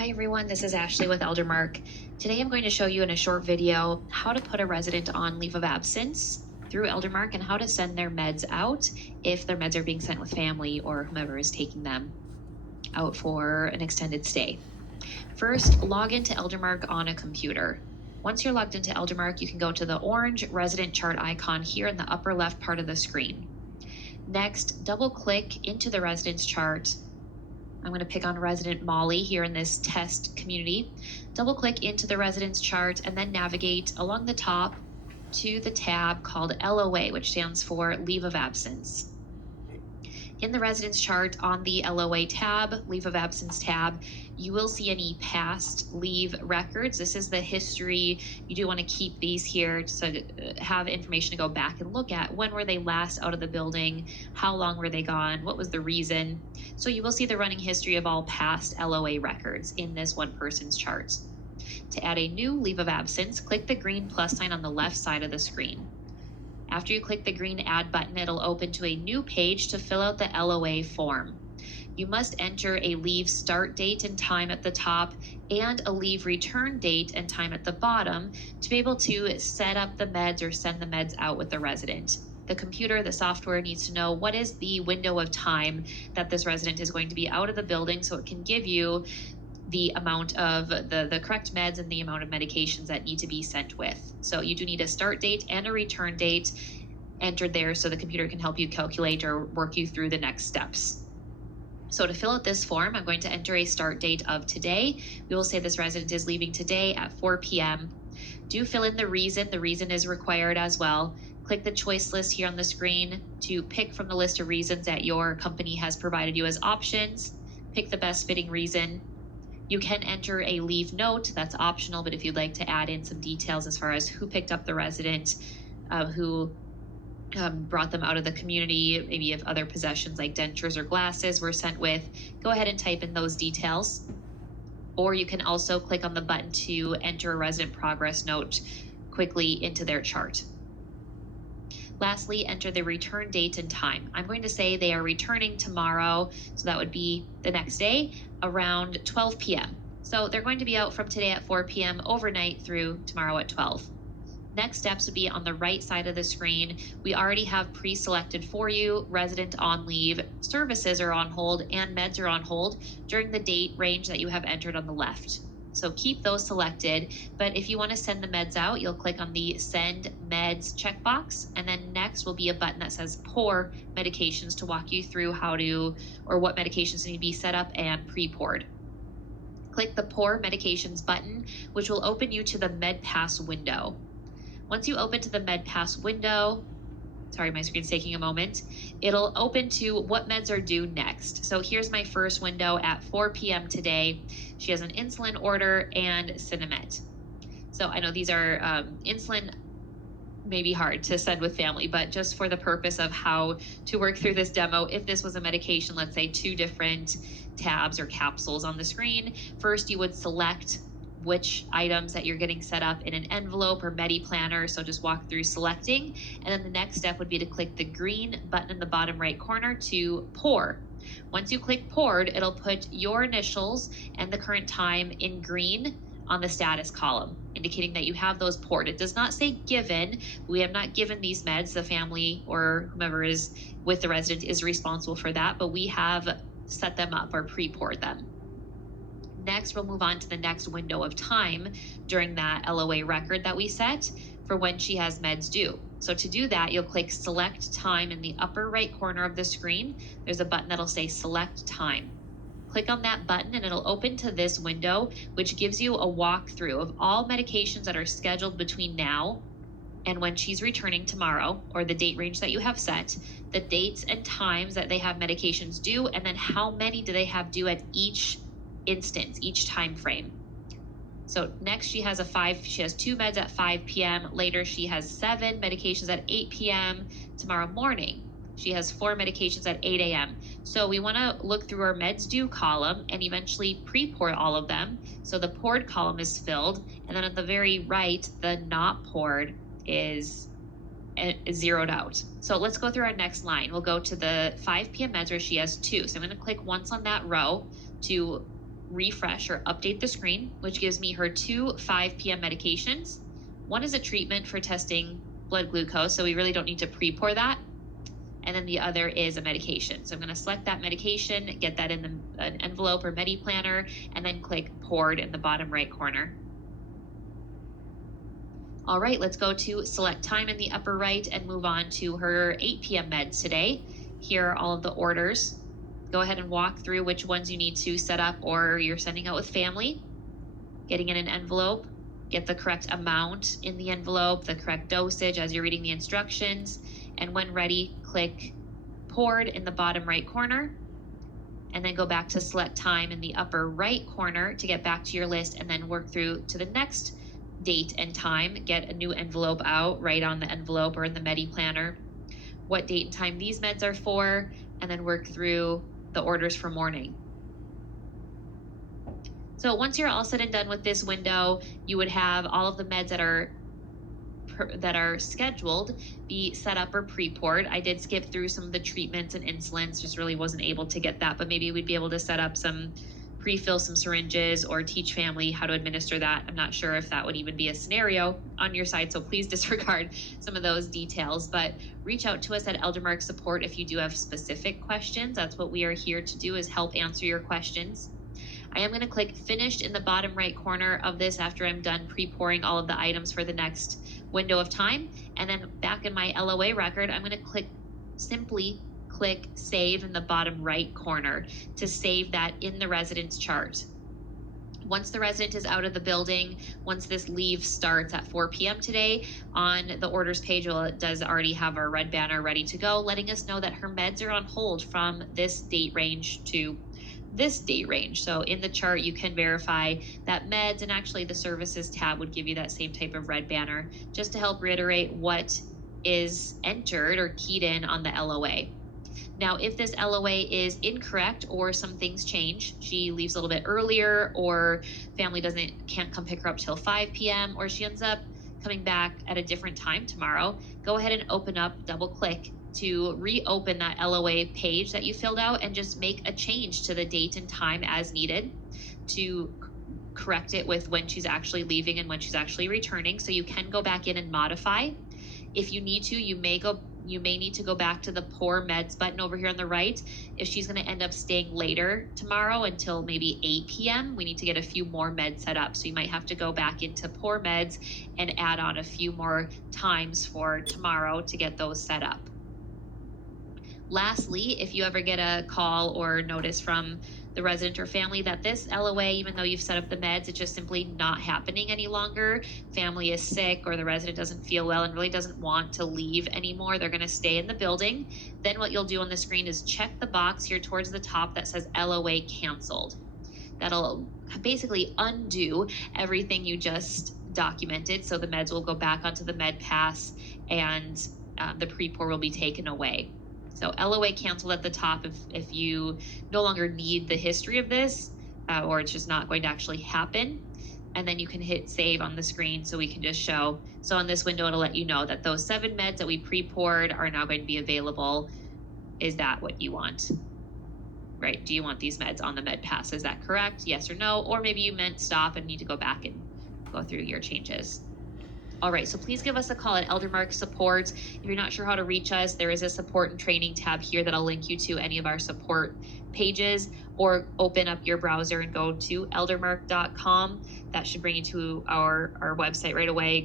Hi everyone, this is Ashley with Eldermark. Today I'm going to show you in a short video how to put a resident on leave of absence through Eldermark and how to send their meds out if their meds are being sent with family or whomever is taking them out for an extended stay. First, log into Eldermark on a computer. Once you're logged into Eldermark, you can go to the orange resident chart icon here in the upper left part of the screen. Next, double click into the resident's chart. I'm going to pick on resident Molly here in this test community. Double click into the resident's chart and then navigate along the top to the tab called LOA, which stands for Leave of Absence. In the resident's chart on the LOA tab, Leave of Absence tab, you will see any past leave records. This is the history. You do want to keep these here to have information to go back and look at. When were they last out of the building? How long were they gone? What was the reason? So you will see the running history of all past LOA records in this one person's chart. To add a new leave of absence, click the green plus sign on the left side of the screen. After you click the green add button, it'll open to a new page to fill out the LOA form. You must enter a leave start date and time at the top and a leave return date and time at the bottom to be able to set up the meds or send the meds out with the resident. The computer, the software needs to know what is the window of time that this resident is going to be out of the building so it can give you the amount of the correct meds and the amount of medications that need to be sent with. So you do need a start date and a return date entered there so the computer can help you calculate or work you through the next steps. So to fill out this form, I'm going to enter a start date of today. We will say this resident is leaving today at 4 p.m. Do fill in the reason. The reason is required as well. Click the choice list here on the screen to pick from the list of reasons that your company has provided you as options. Pick the best fitting reason. You can enter a leave note, that's optional, but if you'd like to add in some details as far as who picked up the resident, who brought them out of the community, maybe if other possessions like dentures or glasses were sent with, go ahead and type in those details. Or you can also click on the button to enter a resident progress note quickly into their chart. Lastly, enter the return date and time. I'm going to say they are returning tomorrow, so that would be the next day around 12 p.m. So they're going to be out from today at 4 p.m. overnight through tomorrow at 12. Next steps would be on the right side of the screen. We already have pre-selected for you resident on leave, services are on hold, and meds are on hold during the date range that you have entered on the left. So keep those selected, but if you want to send the meds out, you'll click on the Send Meds checkbox, and then next will be a button that says Pour Medications to walk you through how to, or what medications need to be set up and pre-poured. Click the Pour Medications button, which will open you to the MedPass window. Once you open to the MedPass window, sorry, my screen's taking a moment, it'll open to what meds are due next. So here's my first window at 4 p.m. today. She has an insulin order and Cinemet. So I know these are insulin may be hard to send with family, but just for the purpose of how to work through this demo, if this was a medication, let's say 2 different tabs or capsules on the screen, first you would select which items that you're getting set up in an envelope or Medi Planner. So just walk through selecting. And then the next step would be to click the green button in the bottom right corner to pour. Once you click poured, it'll put your initials and the current time in green on the status column, indicating that you have those poured. It does not say given. We have not given these meds. The family or whomever is with the resident is responsible for that, but we have set them up or pre-poured them. Next, we'll move on to the next window of time during that LOA record that we set for when she has meds due. So to do that, you'll click Select Time in the upper right corner of the screen. There's a button that'll say Select Time. Click on that button and it'll open to this window, which gives you a walkthrough of all medications that are scheduled between now and when she's returning tomorrow, or the date range that you have set, the dates and times that they have medications due, and then how many do they have due at each instance, each time frame. So next she has 2 meds at 5 p.m. Later she has 7 medications at 8 p.m. Tomorrow morning she has 4 medications at 8 a.m. So we want to look through our meds due column and eventually pre-pour all of them. So the poured column is filled, and then at the very right, the not poured is zeroed out. So let's go through our next line. We'll go to the 5 p.m. meds where she has 2. So I'm going to click once on that row to refresh or update the screen, which gives me her 2 5 p.m. medications. One is a treatment for testing blood glucose, so we really don't need to pre-pour that. And then the other is a medication. So I'm going to select that medication, get that in an envelope or Medi Planner, and then click poured in the bottom right corner. All right, let's go to select time in the upper right and move on to her 8 p.m. meds today. Here are all of the orders. Go ahead and walk through which ones you need to set up or you're sending out with family. Getting in an envelope, get the correct amount in the envelope, the correct dosage as you're reading the instructions, and when ready, click poured in the bottom right corner, and then go back to select time in the upper right corner to get back to your list, and then work through to the next date and time. Get a new envelope out, write on the envelope or in the Medi Planner what date and time these meds are for, and then work through the orders for morning. So once you're all said and done with this window, you would have all of the meds that are scheduled be set up or pre-poured. I did skip through some of the treatments and insulins, just really wasn't able to get that, but maybe we'd be able to set up some pre-fill some syringes or teach family how to administer that. I'm not sure if that would even be a scenario on your side, so please disregard some of those details, but reach out to us at Eldermark Support if you do have specific questions. That's what we are here to do, is help answer your questions. I am going to click finished in the bottom right corner of this after I'm done pre-pouring all of the items for the next window of time. And then back in my LOA record, I'm going to simply click save in the bottom right corner to save that in the residence chart. Once the resident is out of the building, once this leave starts at 4 p.m. today, on the orders page, well, it does already have our red banner ready to go, letting us know that her meds are on hold from this date range to this date range. So in the chart, you can verify that meds, and actually the services tab would give you that same type of red banner, just to help reiterate what is entered or keyed in on the LOA. Now, if this LOA is incorrect or some things change, she leaves a little bit earlier, or family can't come pick her up till 5 p.m., or she ends up coming back at a different time tomorrow, go ahead and open up, double click to reopen that LOA page that you filled out and just make a change to the date and time as needed to correct it with when she's actually leaving and when she's actually returning. So you can go back in and modify. If you need to, you may need to go back to the pour meds button over here on the right. If she's going to end up staying later tomorrow until maybe 8 p.m., we need to get a few more meds set up. So you might have to go back into pour meds and add on a few more times for tomorrow to get those set up. Lastly, if you ever get a call or notice from the resident or family that this LOA, even though you've set up the meds, it's just simply not happening any longer, family is sick or the resident doesn't feel well and really doesn't want to leave anymore, they're going to stay in the building, then what you'll do on the screen is check the box here towards the top that says LOA canceled. That'll basically undo everything you just documented, so the meds will go back onto the med pass and the pre-pour will be taken away. So LOA canceled at the top if you no longer need the history of this or it's just not going to actually happen. And then you can hit save on the screen so we can just show. So on this window, it'll let you know that those 7 meds that we pre-poured are now going to be available. Is that what you want? Right? Do you want these meds on the med pass? Is that correct? Yes or no? Or maybe you meant stop and need to go back and go through your changes. All right, so please give us a call at Eldermark Support. If you're not sure how to reach us, there is a support and training tab here that'll link you to any of our support pages, or open up your browser and go to eldermark.com. That should bring you to our website right away.